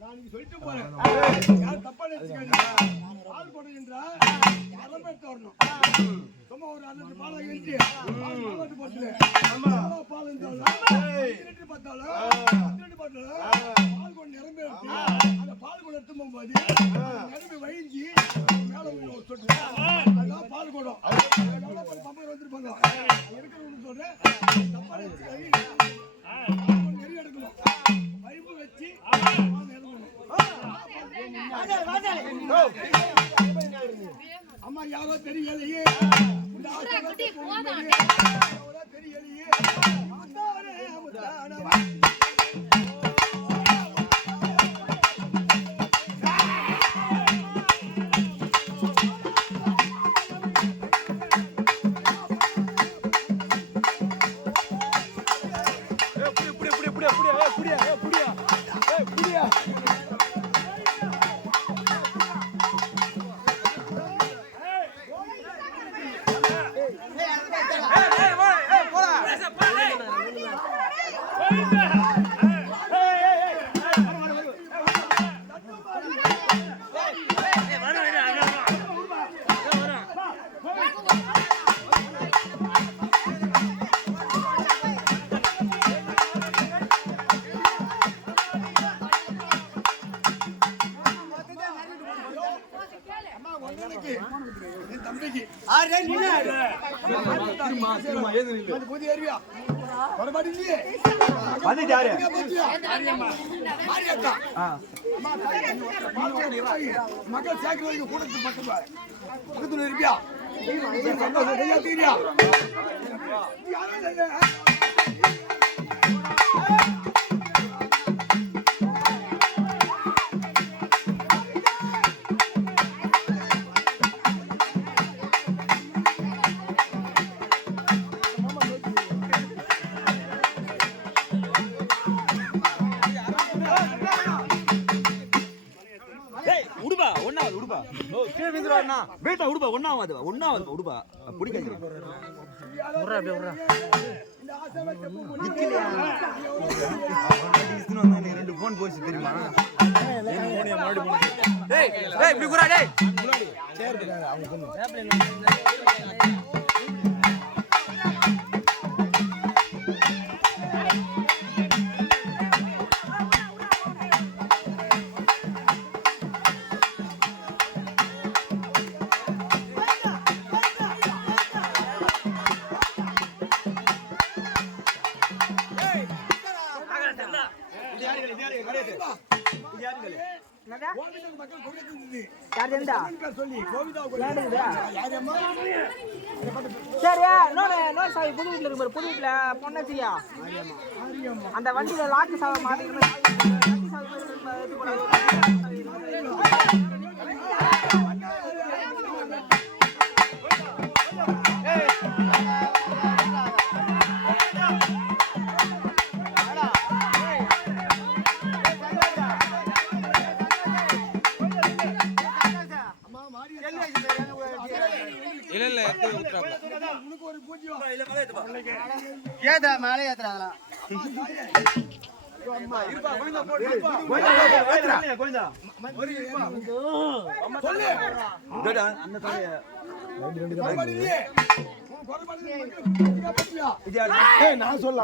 நான் சொல்லிட்டு போறேன். யார் தப்பா நினைச்சுக்காதீங்க. பால் கொடுக்கின்றா வரம்பெடுத்து வரணும். சும்மா ஒரு 5 பாலை கழிச்சு பால் போட்டு பால் லிட்டர் பார்த்தாலும் 10 லிட்டர் பார்த்தாலும் பால் கொண்டு நிரம்பி எடுத்து அந்த பால் கொண்டு எடுத்து போகும்போது நிரம்பி வழிஞ்சி மேலே சொட்டு அதான் பால் கொடும். பம்பர் வந்துருப்பாங்க இருக்கிறவங்க சொல்றேன் தப்பா நினைச்சுக்காதீங்க. நெறி எடுக்கணும். பைப்பு வச்சு அம்மா யாரோ தெரியலையே தெரியலையே மக்கள் சேர்க்கிறதுக்கு கூட்டத்து பக்கத்துல இருப்பியா புது வீட்டுல இருக்கு புது வீட்டுல பொண்ணாச்சியா அந்த வண்டியில லாக்கு சாவை மாட்டிக்கிட்டு நான் சொல்ல